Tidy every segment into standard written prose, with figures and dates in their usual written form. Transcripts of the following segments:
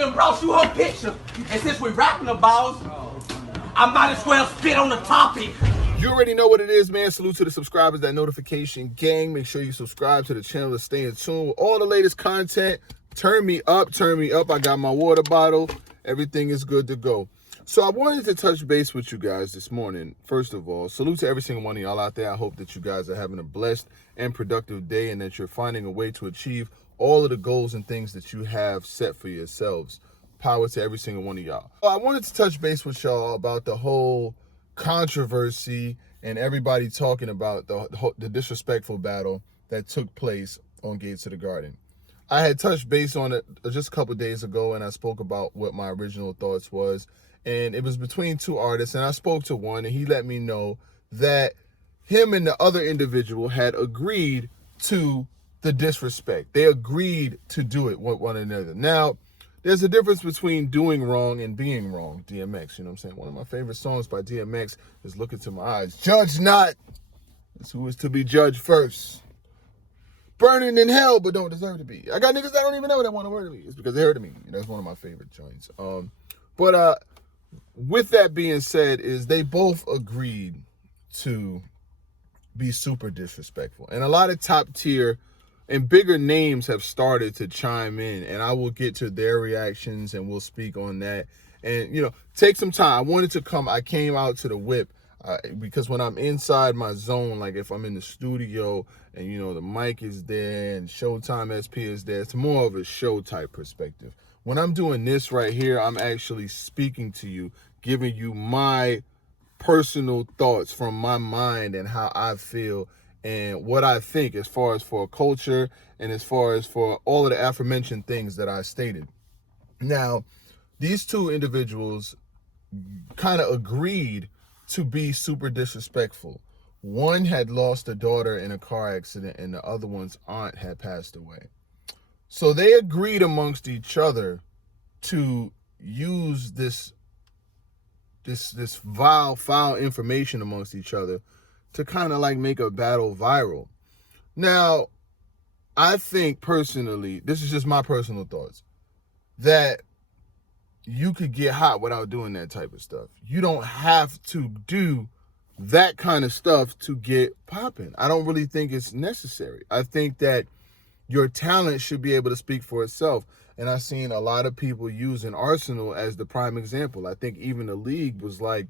even brought you her picture. And since we're rapping about, I might as well spit on the topic. You already know what it is, man. Salute to the subscribers, that notification gang. Make sure you subscribe to the channel to stay in tune with all the latest content. Turn me up, turn me up. I got my water bottle. Everything is good to go. So I wanted to touch base with you guys this morning. First of all, salute to every single one of y'all out there. I hope that you guys are having a blessed and productive day and that you're finding a way to achieve all of the goals and things that you have set for yourselves. Power to every single one of y'all. I wanted to touch base with y'all about the whole controversy and everybody talking about the disrespectful battle that took place on Gates of the Garden. I had touched base on it just a couple days ago, and I spoke about what my original thoughts was. And it was between two artists, and I spoke to one, and he let me know that him and the other individual had agreed to the disrespect. They agreed to do it with one another. Now, there's a difference between doing wrong and being wrong, DMX. You know what I'm saying? One of my favorite songs by DMX is Look Into My Eyes. Judge not. That's who is to be judged first. Burning in hell, but don't deserve to be. I got niggas that don't even know that want to word me. It's because they heard of me. That's one of my favorite joints. But with that being said, is they both agreed to be super disrespectful. And a lot of top tier and bigger names have started to chime in, and I will get to their reactions and we'll speak on that. And, you know, take some time. I came out to the whip because when I'm inside my zone, like if I'm in the studio and, you know, the mic is there and Showtime SP is there, it's more of a show type perspective. When I'm doing this right here, I'm actually speaking to you, giving you my personal thoughts from my mind and how I feel and what I think as far as for culture and as far as for all of the aforementioned things that I stated. Now, these two individuals kind of agreed to be super disrespectful. One had lost a daughter in a car accident and the other one's aunt had passed away. So they agreed amongst each other to use this vile, foul information amongst each other to kind of like make a battle viral. Now, I think personally, this is just my personal thoughts, that you could get hot without doing that type of stuff. You don't have to do that kind of stuff to get popping. I don't really think it's necessary. I think that your talent should be able to speak for itself. And I've seen a lot of people using Arsenal as the prime example. I think even the league was like,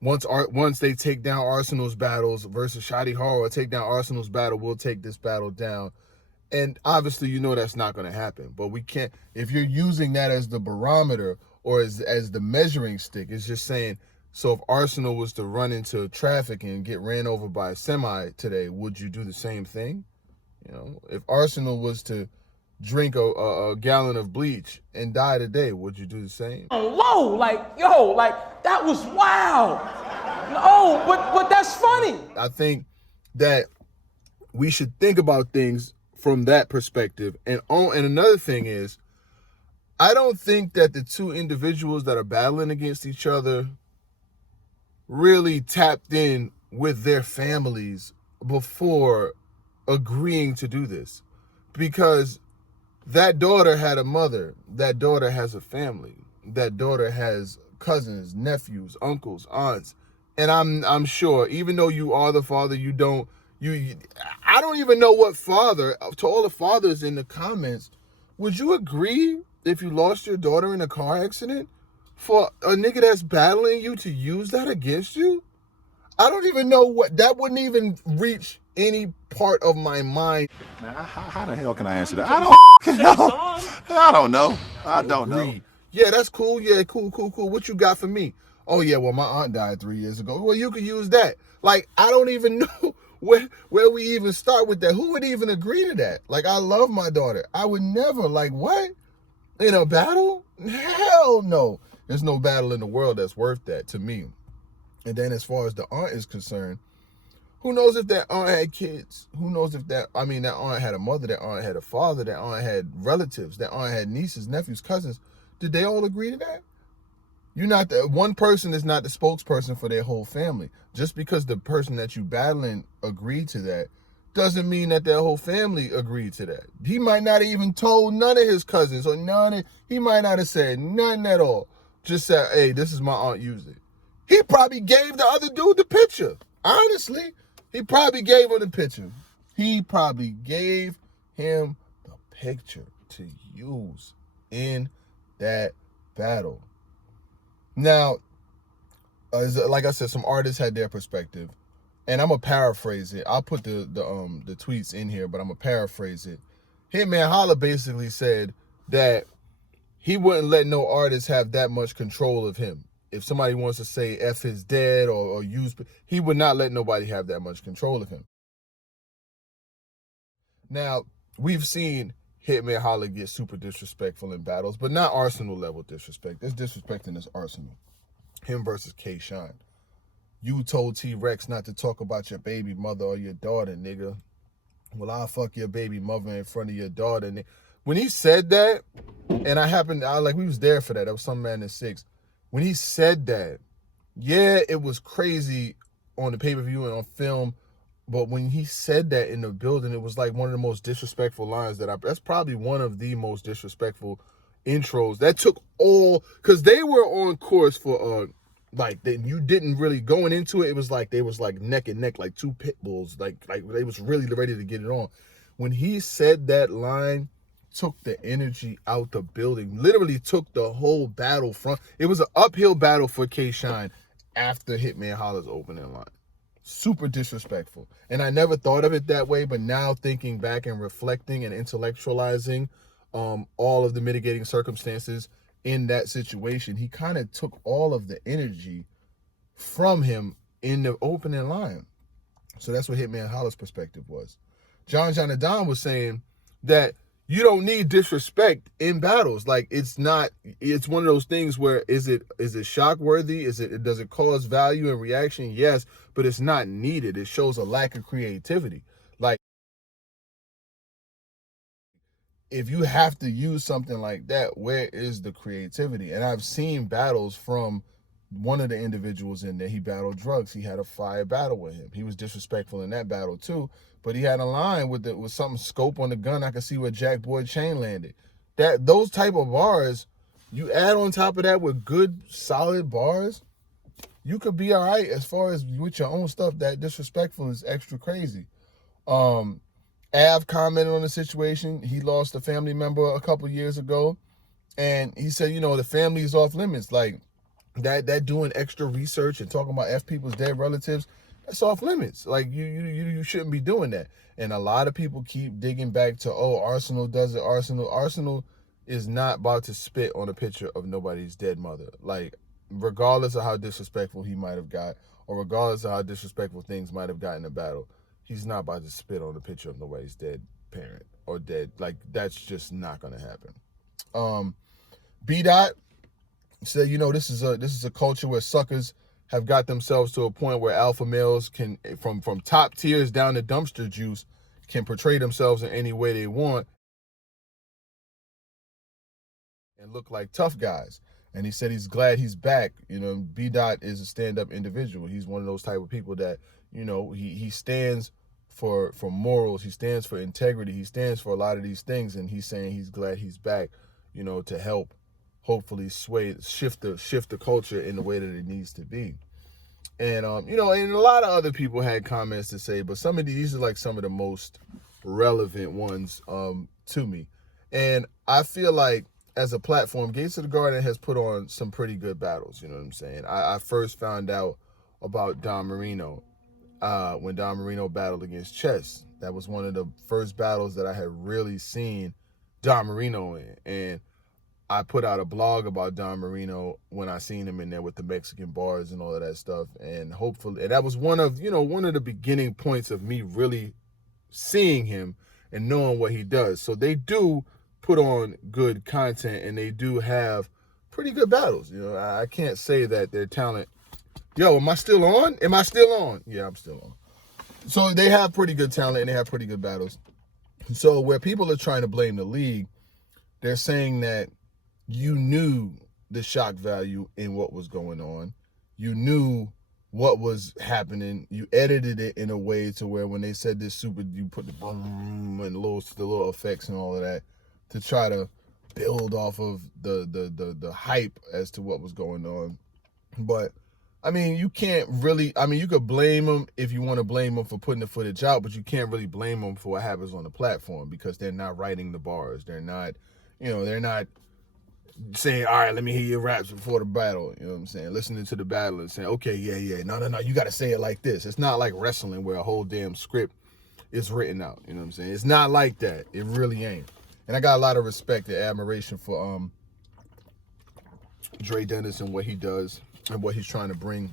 once they take down Arsenal's battles versus Shadi Horror, take down Arsenal's battle, we'll take this battle down. And obviously, you know that's not going to happen. But we can't, if you're using that as the barometer or as the measuring stick, it's just saying, so if Arsenal was to run into traffic and get ran over by a semi today, would you do the same thing? You know, if Arsenal was to drink a gallon of bleach and die today, would you do the same? Low, like, that was wild. No, but that's funny. I think that we should think about things from that perspective. And another thing is, I don't think that the two individuals that are battling against each other really tapped in with their families before agreeing to do this, because that daughter had a mother, that daughter has a family, that daughter has cousins, nephews, uncles, aunts, and I'm sure, even though you are the father, I don't even know what father, to all the fathers in the comments, would you agree if you lost your daughter in a car accident for a nigga that's battling you to use that against you? I don't even know that wouldn't even reach any part of my mind. Man, how the hell can I answer that? I don't know. I don't know. Yeah, that's cool. Yeah, cool. What you got for me? Oh yeah, well my aunt died 3 years ago. Well, you could use that. Like, I don't even know where we even start with that. Who would even agree to that? Like, I love my daughter. I would never, like, what? In a battle? Hell no. There's no battle in the world that's worth that to me. And then as far as the aunt is concerned, who knows if that aunt had kids? Who knows if that aunt had a mother, that aunt had a father, that aunt had relatives, that aunt had nieces, nephews, cousins. Did they all agree to that? One person is not the spokesperson for their whole family. Just because the person that you battling agreed to that doesn't mean that their whole family agreed to that. He might not have even told none of his cousins or he might not have said nothing at all. Just said, hey, this is my aunt, use it. He probably gave the other dude the picture. Honestly, he probably gave him the picture. He probably gave him the picture to use in that battle. Now, like I said, some artists had their perspective, and I'm gonna paraphrase it. I'll put the tweets in here, but I'm gonna paraphrase it. Hitman Holla basically said that he wouldn't let no artist have that much control of him. If somebody wants to say F his dead or use, he would not let nobody have that much control of him. Now, we've seen Hitman Holla get super disrespectful in battles, but not Arsenal level disrespect. There's disrespect in this Arsenal. Him versus K-Shine. You told T-Rex not to talk about your baby mother or your daughter, nigga. Well, I'll fuck your baby mother in front of your daughter. When he said that, and we was there for that. That was Some Man in 6. When he said that, yeah, it was crazy on the pay-per-view and on film, but when he said that in the building, it was like one of the most disrespectful lines that's probably one of the most disrespectful intros. That took all, because they were on course for, you didn't really, going into it, it was like, they was like neck and neck, like two pit bulls, like they was really ready to get it on. When he said that line, took the energy out the building, literally took the whole battle from, it was an uphill battle for K-Shine after Hitman Holla's opening line. Super disrespectful. And I never thought of it that way, but now thinking back and reflecting and intellectualizing all of the mitigating circumstances in that situation, he kind of took all of the energy from him in the opening line. So that's what Hitman Holla's perspective was. John Don was saying that you don't need disrespect in battles. Like, it's one of those things where is it shock worthy? Does it cause value and reaction? Yes, but it's not needed. It shows a lack of creativity. Like, if you have to use something like that, where is the creativity? And I've seen battles from one of the individuals in there. He battled drugs. He had a fire battle with him. He was disrespectful in that battle too, but he had a line with something scope on the gun. I could see where Jack Boy chain landed. Those type of bars, you add on top of that with good solid bars, you could be all right. As far as with your own stuff, that disrespectful is extra crazy. Av commented on the situation. He lost a family member a couple years ago, and he said, the family is off limits. Like, that doing extra research and talking about F people's dead relatives, that's off limits. Like, you shouldn't be doing that. And a lot of people keep digging back to, Arsenal does it. Arsenal is not about to spit on a picture of nobody's dead mother. Like, regardless of how disrespectful he might have got, or regardless of how disrespectful things might have gotten in a battle, he's not about to spit on a picture of nobody's dead parent or dead. Like, that's just not going to happen. B-Dot said, this is a culture where suckers have got themselves to a point where alpha males can, from top tiers down to dumpster juice, can portray themselves in any way they want and look like tough guys. And he said he's glad he's back. B-Dot is a stand-up individual. He's one of those type of people that, he stands for morals. He stands for integrity. He stands for a lot of these things. And he's saying he's glad he's back, to help hopefully shift the culture in the way that it needs to be. And, and a lot of other people had comments to say, but some of these are like some of the most relevant ones to me. And I feel like as a platform, Gates of the Garden has put on some pretty good battles. You know what I'm saying? I first found out about Don Marino when Don Marino battled against Chess. That was one of the first battles that I had really seen Don Marino in. And I put out a blog about Don Marino when I seen him in there with the Mexican bars and all of that stuff. And hopefully, and that was one of the beginning points of me really seeing him and knowing what he does. So they do put on good content, and they do have pretty good battles. I can't say that their talent. Yo, am I still on? Yeah, I'm still on. So they have pretty good talent, and they have pretty good battles. So where people are trying to blame the league, they're saying that you knew the shock value in what was going on. You knew what was happening. You edited it in a way to where when they said this super, you put the boom and the little effects and all of that to try to build off of the hype as to what was going on. But I mean, you can't really, I mean, you could blame them if you want to blame them for putting the footage out, but you can't really blame them for what happens on the platform because they're not writing the bars. They're not, they're not saying, all right, let me hear your raps before the battle. You know what I'm saying? Listening to the battle and saying, okay, yeah. No, you got to say it like this. It's not like wrestling where a whole damn script is written out. You know what I'm saying? It's not like that. It really ain't. And I got a lot of respect and admiration for Dre Dennis and what he does and what he's trying to bring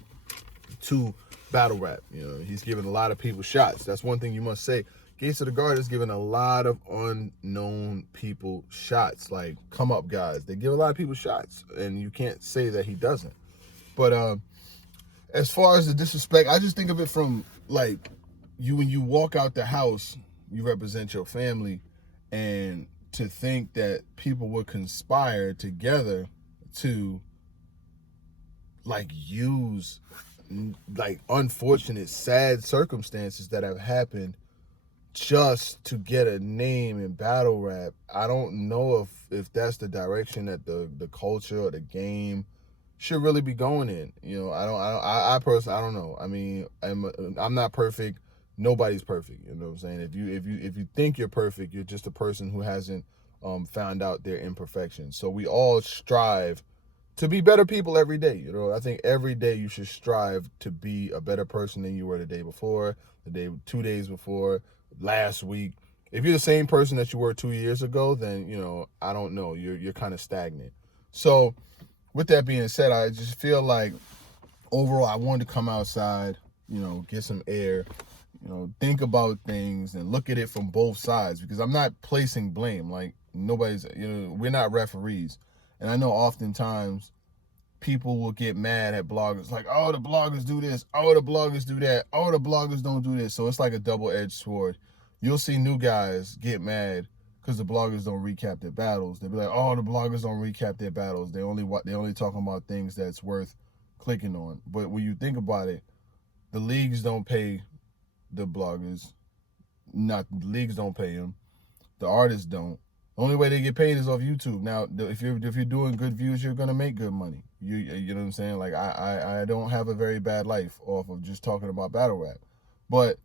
to battle rap. He's giving a lot of people shots. That's one thing you must say. Gates of the Guard is giving a lot of unknown people shots, like come up guys. They give a lot of people shots, and you can't say that he doesn't. But as far as the disrespect, I just think of it from like when you walk out the house, you represent your family, and to think that people would conspire together to like use like unfortunate, sad circumstances that have happened just to get a name in battle rap. I don't know if that's the direction that the culture or the game should really be going in. I personally, I don't know. I mean, I'm not perfect. Nobody's perfect. You know what I'm saying? If you think you're perfect, you're just a person who hasn't found out their imperfections. So we all strive to be better people every day. I think every day you should strive to be a better person than you were the day before, 2 days before, last week. If you're the same person that you were 2 years ago, then, I don't know. You're kind of stagnant. So with that being said, I just feel like overall I wanted to come outside, get some air, think about things and look at it from both sides, because I'm not placing blame. Like nobody's, we're not referees. And I know oftentimes people will get mad at bloggers like, oh, the bloggers do this, oh, the bloggers do that, oh, the bloggers don't do this. So it's like a double-edged sword. You'll see new guys get mad because the bloggers don't recap their battles. They'll be like, oh, the bloggers don't recap their battles. They only talking about things that's worth clicking on. But when you think about it, the leagues don't pay the bloggers. The leagues don't pay them. The artists don't. The only way they get paid is off YouTube. Now, if you're doing good views, you're gonna make good money. You know what I'm saying? Like I don't have a very bad life off of just talking about battle rap, but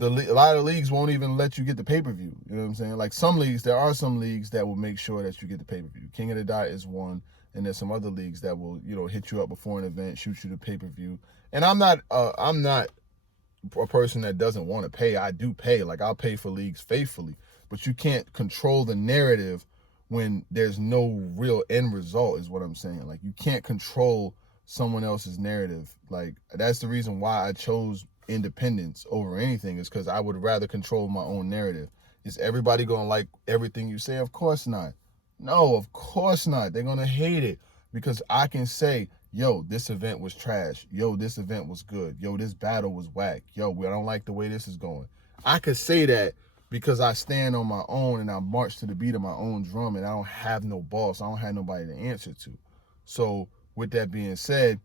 a lot of leagues won't even let you get the pay-per-view. You know what I'm saying? Like there are some leagues that will make sure that you get the pay-per-view. King of the Dot is one, and there's some other leagues that will hit you up before an event, shoot you the pay-per-view. And I'm not a person that doesn't want to pay. I do pay. Like I'll pay for leagues faithfully. But you can't control the narrative when there's no real end result, is what I'm saying. Like you can't control someone else's narrative. Like that's the reason why I chose independence over anything, is because I would rather control my own narrative. Is everybody gonna like everything you say? Of course not. No, of course not. They're gonna hate it because I can say, yo, this event was trash. Yo, this event was good. Yo, this battle was whack. Yo, I don't like the way this is going. I could say that because I stand on my own and I march to the beat of my own drum, and I don't have no boss. I don't have nobody to answer to. So with that being said,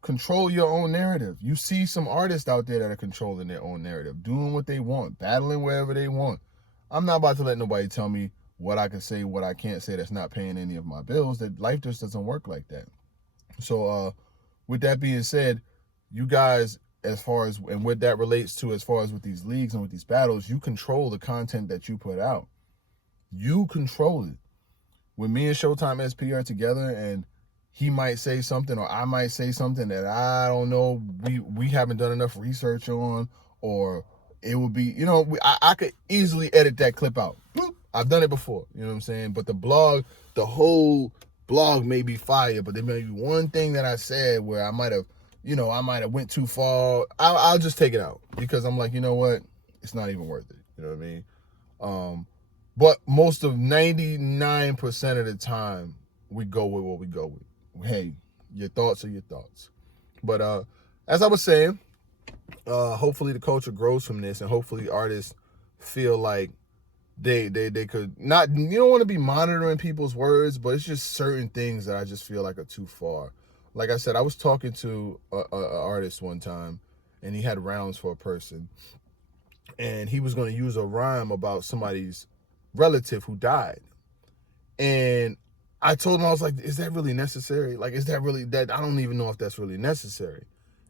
control your own narrative. You see some artists out there that are controlling their own narrative, doing what they want, battling wherever they want. I'm not about to let nobody tell me what I can say, what I can't say that's not paying any of my bills. That life just doesn't work like that. So with that being said, you guys, as far as, and what that relates to as far as with these leagues and with these battles, you control the content that you put out. You control it. When me and Showtime SP are together and he might say something or I might say something that I don't know, we haven't done enough research on, or it would be, I could easily edit that clip out. Boop. I've done it before, you know what I'm saying? But the whole blog may be fire, but there may be one thing that I said where I might have went too far. I'll just take it out because I'm like, you know what? It's not even worth it. You know what I mean? But most of 99% of the time, we go with what we go with. Hey, your thoughts are your thoughts. But as I was saying, hopefully the culture grows from this, and hopefully artists feel like they could not. You don't want to be monitoring people's words, but it's just certain things that I just feel like are too far. like I said, I was talking to a artist one time, and he had rounds for a person, and he was going to use a rhyme about somebody's relative who died. And I told him, I was like, is that really necessary? Like, is that really that? I don't even know if that's really necessary.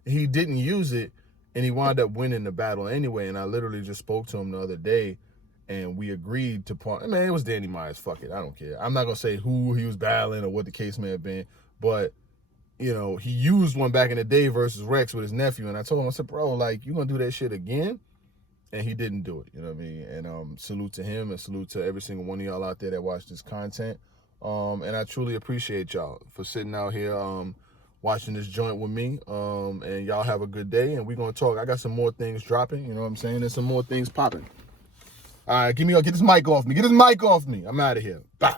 He didn't use it, and he wound up winning the battle anyway. And I literally just spoke to him the other day, and we agreed to part. Man, it was Danny Myers. Fuck it, I don't care. I'm not gonna say who he was battling or what the case may have been, but you know, he used one back in the day versus Rex with his nephew, and I told him, I said, bro, like, you gonna do that shit again? And he didn't do it, you know what I mean? And salute to him, and salute to every single one of y'all out there that watch this content. And I truly appreciate y'all for sitting out here watching this joint with me. And y'all have a good day, and we're gonna talk. I got some more things dropping, you know what I'm saying? There's some more things popping. All right, get this mic off me. Get this mic off me. I'm out of here. Bye.